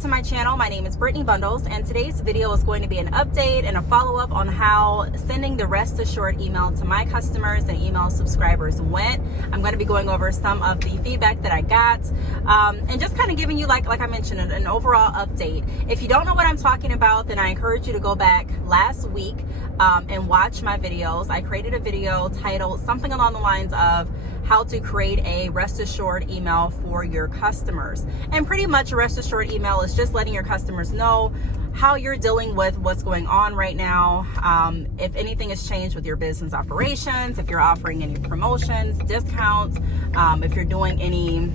to my channel. My name is Brittney Bundles, and today's video is going to be an update and a follow-up on how sending the Rest Assured email to my customers and email subscribers went. I'm going to be going over some of the feedback that I got, and just kind of giving you, like I mentioned, an overall update. If you don't know what I'm talking about, then I encourage you to go back last week and watch my videos. I created a video titled something along the lines of how to create a Rest Assured email for your customers. And pretty much a Rest Assured email is just letting your customers know how you're dealing with what's going on right now, if anything has changed with your business operations, if you're offering any promotions, discounts, if you're doing any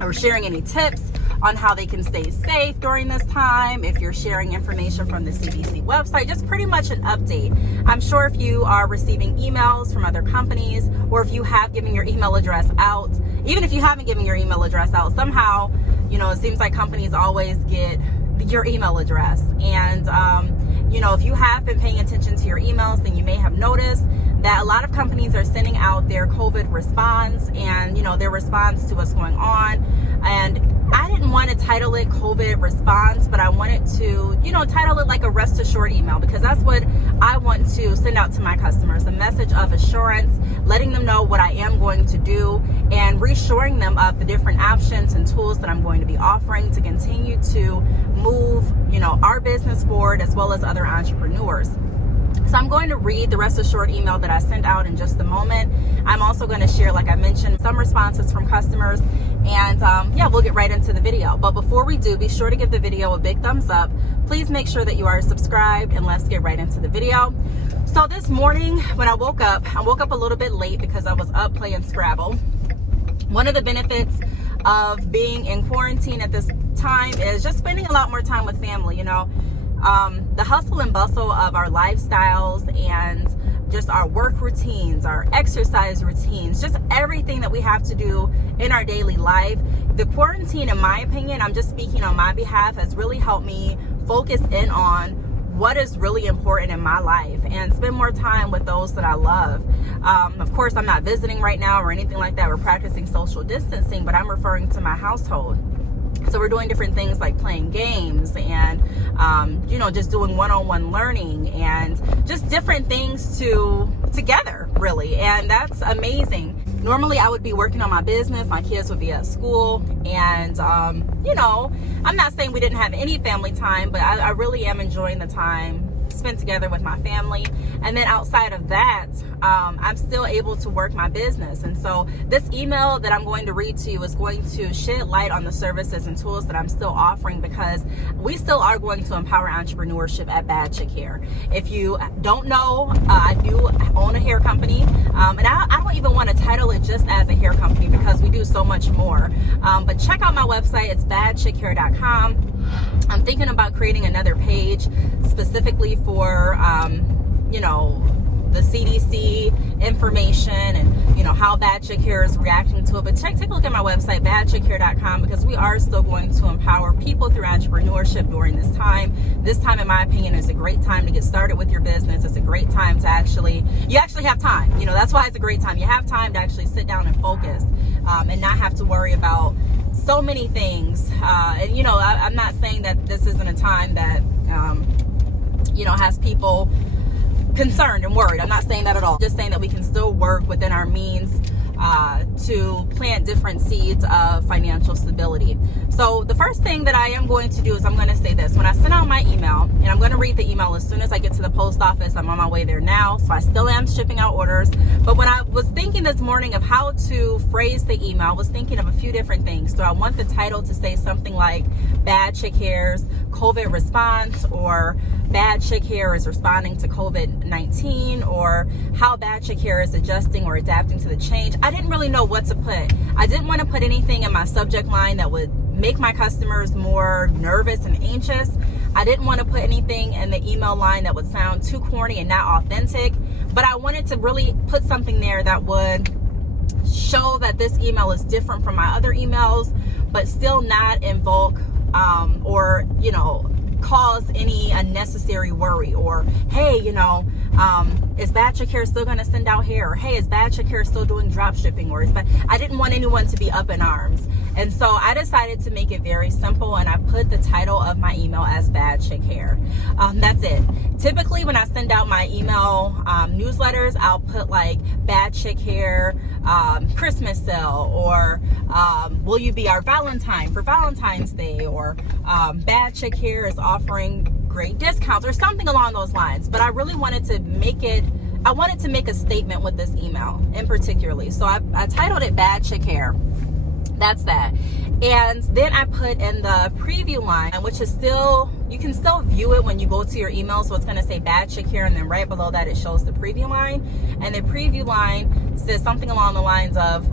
or sharing any tips on how they can stay safe during this time, if you're sharing information from the CDC website, just pretty much an update. I'm sure if you are receiving emails from other companies, or if you have given your email address out, even if you haven't given your email address out, somehow, you know, it seems like companies always get your email address. And, you know, if you have been paying attention to your emails, then you may have noticed that a lot of companies are sending out their COVID response and, you know, their response to what's going on. And I didn't want to title it COVID response, but I wanted to, you know, title it like a Rest Assured email, because that's what I want to send out to my customers, a message of assurance, letting them know what I am going to do and reassuring them of the different options and tools that I'm going to be offering to continue to move, you know, our business forward as well as other entrepreneurs. So I'm going to read the Rest Assured email that I sent out in just a moment. I'm also going to share, like I mentioned, some responses from customers, and yeah, we'll get right into the video. But before we do, be sure to give the video a big thumbs up. Please make sure that you are subscribed, and let's get right into the video. So this morning when I woke up a little bit late because I was up playing Scrabble. One of the benefits of being in quarantine at this time is just spending a lot more time with family, you know. The hustle and bustle of our lifestyles and just our work routines, our exercise routines, just everything that we have to do in our daily life. The quarantine, in my opinion, I'm just speaking on my behalf, has really helped me focus in on what is really important in my life and spend more time with those that I love. Of course, I'm not visiting right now or anything like that. We're practicing social distancing, but I'm referring to my household. So we're doing different things like playing games and, you know, just doing one-on-one learning and just different things together, really. And that's amazing. Normally I would be working on my business, my kids would be at school, and, you know, I'm not saying we didn't have any family time, but I really am enjoying the time spent together with my family. And then outside of that, I'm still able to work my business. And so this email that I'm going to read to you is going to shed light on the services and tools that I'm still offering, because we still are going to empower entrepreneurship at Bad Chick Hair. If you don't know, I do own a hair company, and I don't even want to title it just as a hair company, because we do so much more. But check out my website. It's badchickhair.com. I'm thinking about creating another page specifically for, you know, the CDC information and, you know, how Bad Chick Hair is reacting to it. But take a look at my website, badchickhair.com, because we are still going to empower people through entrepreneurship during this time. This time, in my opinion, is a great time to get started with your business. It's a great time to you actually have time. You know, that's why it's a great time. You have time to actually sit down and focus, and not have to worry about so many things. And, you know, I'm not saying that this isn't a time that, you know, has people concerned and worried. I'm not saying that at all. Just saying that we can still work within our means to plant different seeds of financial stability. So the first thing that I am going to do is I'm going to say this. When I send out my email, and I'm going to read the email as soon as I get to the post office, I'm on my way there now, so I still am shipping out orders. But when I was thinking this morning of how to phrase the email, I was thinking of a few different things. So I want the title to say something like Bad Chick Hair's COVID response, or Bad Chick Hair is responding to COVID-19, or how Bad Chick Hair is adjusting or adapting to the change. I didn't really know what to put. I didn't want to put anything in my subject line that would make my customers more nervous and anxious. I didn't want to put anything in the email line that would sound too corny and not authentic, but I wanted to really put something there that would show that this email is different from my other emails, but still not invoke or, you know, cause any unnecessary worry, or, hey, you know, Is Bad Chick Hair still going to send out hair? Or, hey, is Bad Chick Hair still doing drop shipping? Or I didn't want anyone to be up in arms. And so I decided to make it very simple, and I put the title of my email as Bad Chick Hair. That's it. Typically, when I send out my email newsletters, I'll put like Bad Chick Hair Christmas sale, or will you be our Valentine for Valentine's Day, or Bad Chick Hair is offering great discounts, or something along those lines. But I really wanted to make a statement with this email in particularly. So I titled it Bad Chick Hair. That's that. And then I put in the preview line, which is still, you can still view it when you go to your email. So it's going to say Bad Chick Hair, and then right below that it shows the preview line. And the preview line says something along the lines of,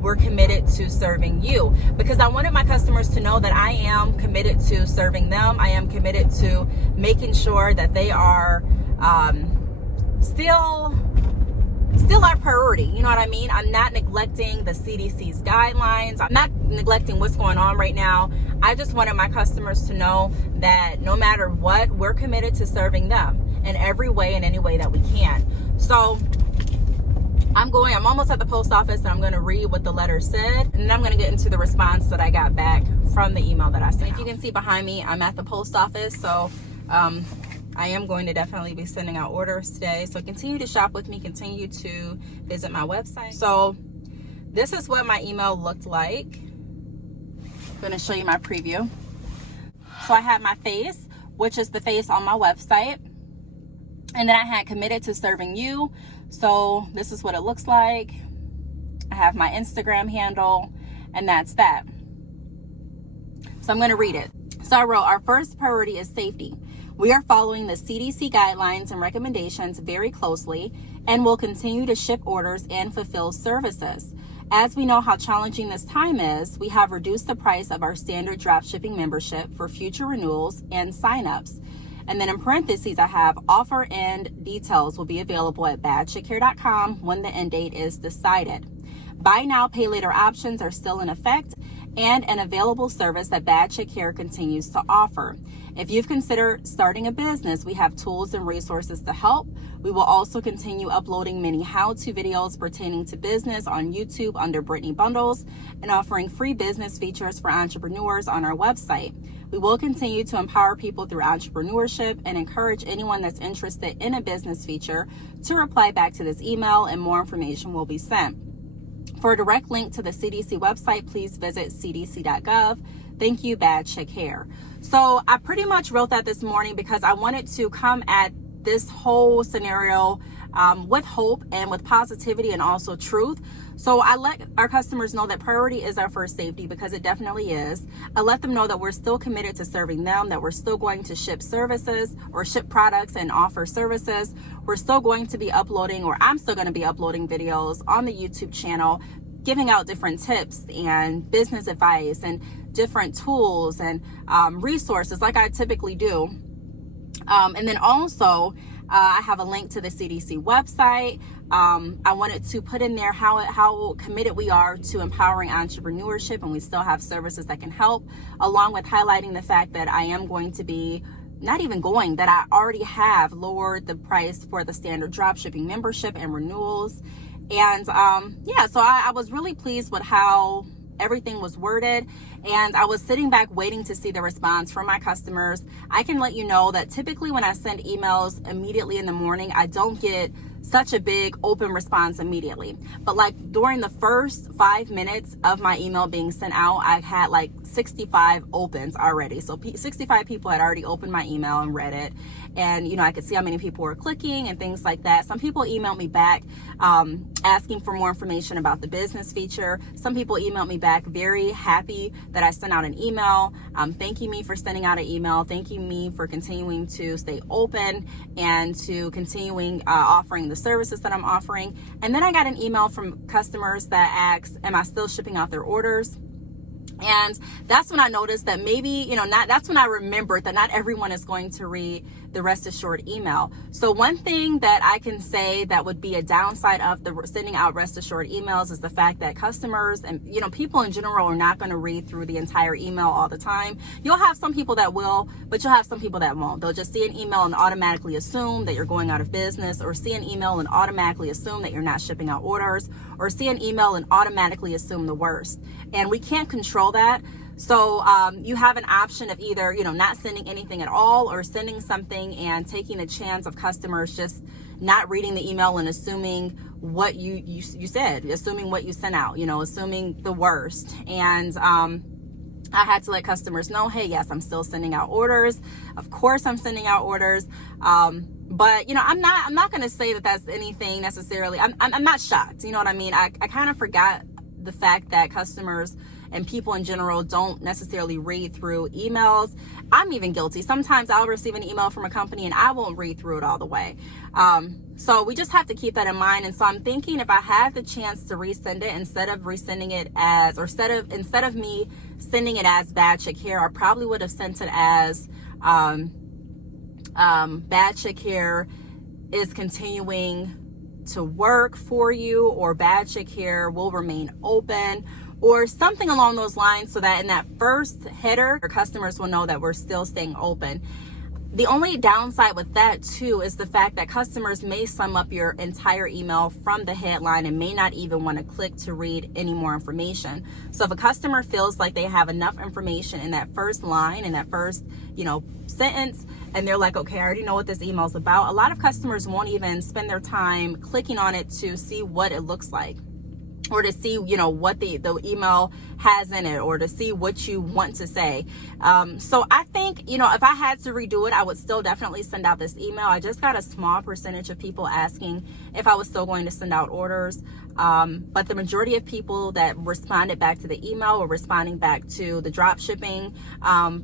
we're committed to serving you, because I wanted my customers to know that I am committed to serving them. I am committed to making sure that they are still our priority. You know what I mean? I'm not neglecting the CDC's guidelines. I'm not neglecting what's going on right now. I just wanted my customers to know that no matter what, we're committed to serving them in every way, in any way that we can. So I'm almost at the post office, and I'm going to read what the letter said, and then I'm going to get into the response that I got back from the email that I sent. If you can see behind me, I'm at the post office. So I am going to definitely be sending out orders today. So continue to shop with me, continue to visit my website. So this is what my email looked like. I'm going to show you my preview. So I had my face, which is the face on my website. And then I had committed to serving you. So this is what it looks like. I have my Instagram handle, and that's that. So I'm going to read it. So I wrote, our first priority is safety. We are following the CDC guidelines and recommendations very closely and will continue to ship orders and fulfill services. As we know how challenging this time is, we have reduced the price of our standard drop shipping membership for future renewals and signups. And then in parentheses, I have offer end details will be available at badchickhair.com when the end date is decided. Buy now, pay later options are still in effect, and an available service that Bad Chick Hair continues to offer. If you've considered starting a business, we have tools and resources to help. We will also continue uploading many how-to videos pertaining to business on YouTube under Brittney Bundles, and offering free business features for entrepreneurs on our website. We will continue to empower people through entrepreneurship and encourage anyone that's interested in a business feature to reply back to this email, and more information will be sent. For a direct link to the CDC website, please visit cdc.gov. Thank you, Bad Chick Hair. So I pretty much wrote that this morning because I wanted to come at this whole scenario with hope and with positivity and also truth. So I let our customers know that priority is our first safety, because it definitely is. I let them know that we're still committed to serving them, that we're still going to ship services or ship products and offer services. We're still going to be uploading, or I'm still going to be uploading videos on the YouTube channel, giving out different tips and business advice and different tools and resources like I typically do. And then also, I have a link to the CDC website. I wanted to put in there how committed we are to empowering entrepreneurship, and we still have services that can help, along with highlighting the fact that I am going to be, that I already have lowered the price for the standard dropshipping membership and renewals. And so I was really pleased with how everything was worded, and I was sitting back waiting to see the response from my customers. I can let you know that typically when I send emails immediately in the morning, I don't get such a big open response immediately. But like during the first 5 minutes of my email being sent out, I had like 65 opens already. So 65 people had already opened my email and read it. And, I could see how many people were clicking and things like that. Some people emailed me back asking for more information about the business feature. Some people emailed me back very happy that I sent out an email, thanking me for sending out an email, thanking me for continuing to stay open and to continuing offering the services that I'm offering. And then I got an email from customers that asked, am I still shipping out their orders? And that's when I noticed that maybe, that's when I remembered that not everyone is going to read the rest assured email. So one thing that I can say that would be a downside of the sending out rest assured emails is the fact that customers and people in general are not going to read through the entire email all the time. You'll have some people that will, but you'll have some people that won't. They'll just see an email and automatically assume that you're going out of business, or see an email and automatically assume that you're not shipping out orders, or see an email and automatically assume the worst. And we can't control that. So you have an option of either, not sending anything at all, or sending something and taking the chance of customers just not reading the email and assuming what you said, assuming what you sent out, assuming the worst. And I had to let customers know, hey, yes, I'm still sending out orders. Of course, I'm sending out orders. But I'm not going to say that that's anything necessarily. I'm not shocked. You know what I mean? I kind of forgot the fact that customers and people in general don't necessarily read through emails. I'm even guilty. Sometimes I'll receive an email from a company and I won't read through it all the way. So we just have to keep that in mind. And so I'm thinking, if I had the chance to resend it, instead of resending it as, or instead of me sending it as bad chick hair, I probably would have sent it as bad chick hair is continuing to work for you, or bad chick hair will remain open, or something along those lines, so that in that first header, your customers will know that we're still staying open. The only downside with that too is the fact that customers may sum up your entire email from the headline and may not even want to click to read any more information. So if a customer feels like they have enough information in that first line, in that first, sentence, and they're like, okay, I already know what this email is about, a lot of customers won't even spend their time clicking on it to see what it looks like, or to see, what the email has in it, or to see what you want to say. So I think, if I had to redo it, I would still definitely send out this email. I just got a small percentage of people asking if I was still going to send out orders. But the majority of people that responded back to the email were responding back to the drop shipping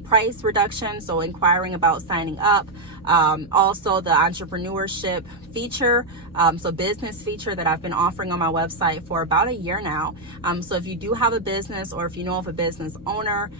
price reduction, so inquiring about signing up. Also the entrepreneurship feature, so business feature that I've been offering on my website for about a year now. So if you do have a business, or if you know of a business owner,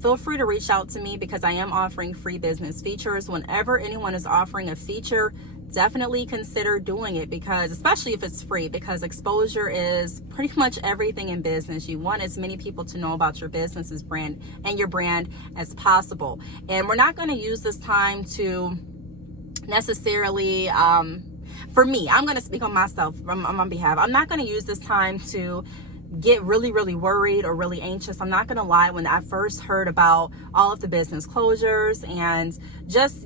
feel free to reach out to me, because I am offering free business features. Whenever anyone is offering a feature, definitely consider doing it, because especially if it's free, because exposure is pretty much everything in business. You want as many people to know about your business's brand and your brand as possible. And we're not going to use this time to necessarily, for me, I'm going to speak on myself, on my behalf. I'm not going to use this time to get really, really worried or really anxious. I'm not going to lie. When I first heard about all of the business closures and just,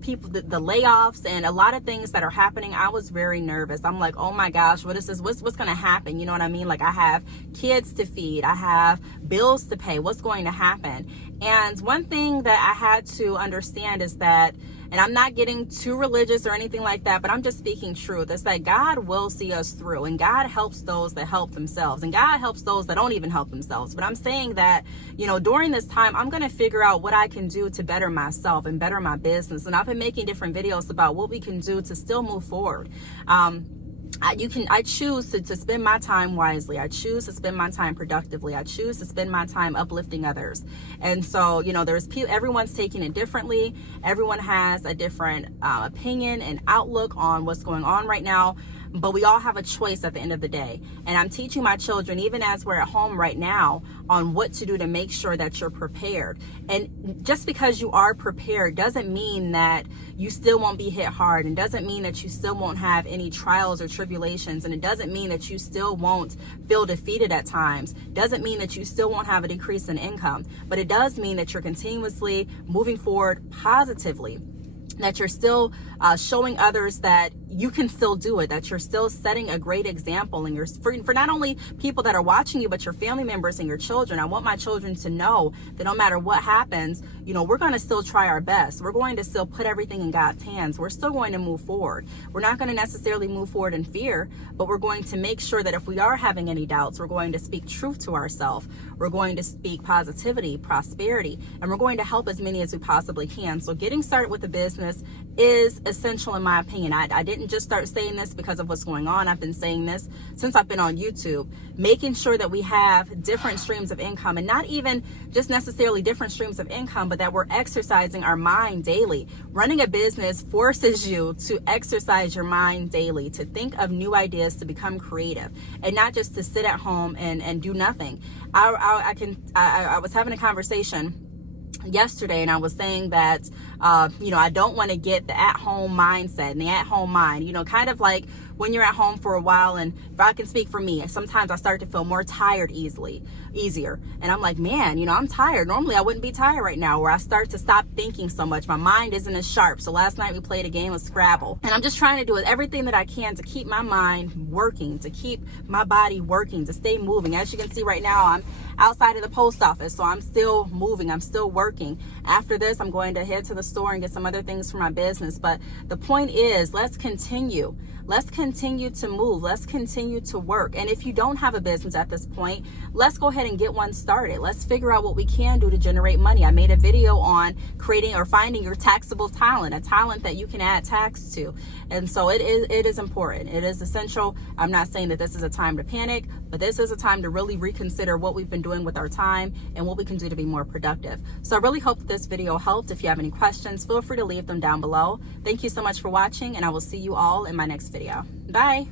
people, the layoffs and a lot of things that are happening, I was very nervous. I'm like, oh my gosh, what is this? What's going to happen? You know what I mean? Like, I have kids to feed. I have bills to pay. What's going to happen? And one thing that I had to understand is that, and I'm not getting too religious or anything like that, but I'm just speaking truth. It's that God will see us through, and God helps those that help themselves, and God helps those that don't even help themselves. But I'm saying that, during this time, I'm going to figure out what I can do to better myself and better my business. And I've been making different videos about what we can do to still move forward. I choose to spend my time wisely. I choose to spend my time productively. I choose to spend my time uplifting others. And so, everyone's taking it differently. Everyone has a different opinion and outlook on what's going on right now. But we all have a choice at the end of the day. And I'm teaching my children, even as we're at home right now, on what to do to make sure that you're prepared. And just because you are prepared doesn't mean that you still won't be hit hard, and doesn't mean that you still won't have any trials or tribulations, and it doesn't mean that you still won't feel defeated at times. Doesn't mean that you still won't have a decrease in income, but it does mean that you're continuously moving forward positively, that you're still showing others that you can still do it, that you're still setting a great example, and you're for not only people that are watching you, but your family members and your children. I want my children to know that no matter what happens, we're going to still try our best. We're going to still put everything in God's hands. We're still going to move forward. We're not going to necessarily move forward in fear, but we're going to make sure that if we are having any doubts, we're going to speak truth to ourselves. We're going to speak positivity, prosperity, and we're going to help as many as we possibly can. So getting started with the business is essential in my opinion. I didn't didn't just start saying this because of what's going on. I've been saying this since I've been on YouTube, making sure that we have different streams of income, and not even just necessarily different streams of income, but that we're exercising our mind daily. Running a business forces you to exercise your mind daily, to think of new ideas, to become creative, and not just to sit at home and do nothing. I was having a conversation yesterday, and I was saying that I don't want to get the at-home mindset and the at-home mind, kind of like when you're at home for a while. And if I can speak for me, sometimes I start to feel more tired easier, and I'm like, man, I'm tired. Normally I wouldn't be tired right now, where I start to stop thinking so much. My mind isn't as sharp. So last night we played a game of Scrabble, and I'm just trying to do everything that I can to keep my mind working, to keep my body working, to stay moving. As you can see right now, I'm outside of the post office, so I'm still moving, I'm still working. After this, I'm going to head to the store and get some other things for my business. But the point is, let's continue to move, let's continue to work. And if you don't have a business at this point, let's go ahead and get one started. Let's figure out what we can do to generate money. I made a video on creating or finding your taxable talent, a talent that you can add tax to. And so it is important, it is essential. I'm not saying that this is a time to panic, but this is a time to really reconsider what we've been doing with our time and what we can do to be more productive. So I really hope that this video helped. If you have any questions, feel free to leave them down below. Thank you so much for watching, and I will see you all in my next video. Bye.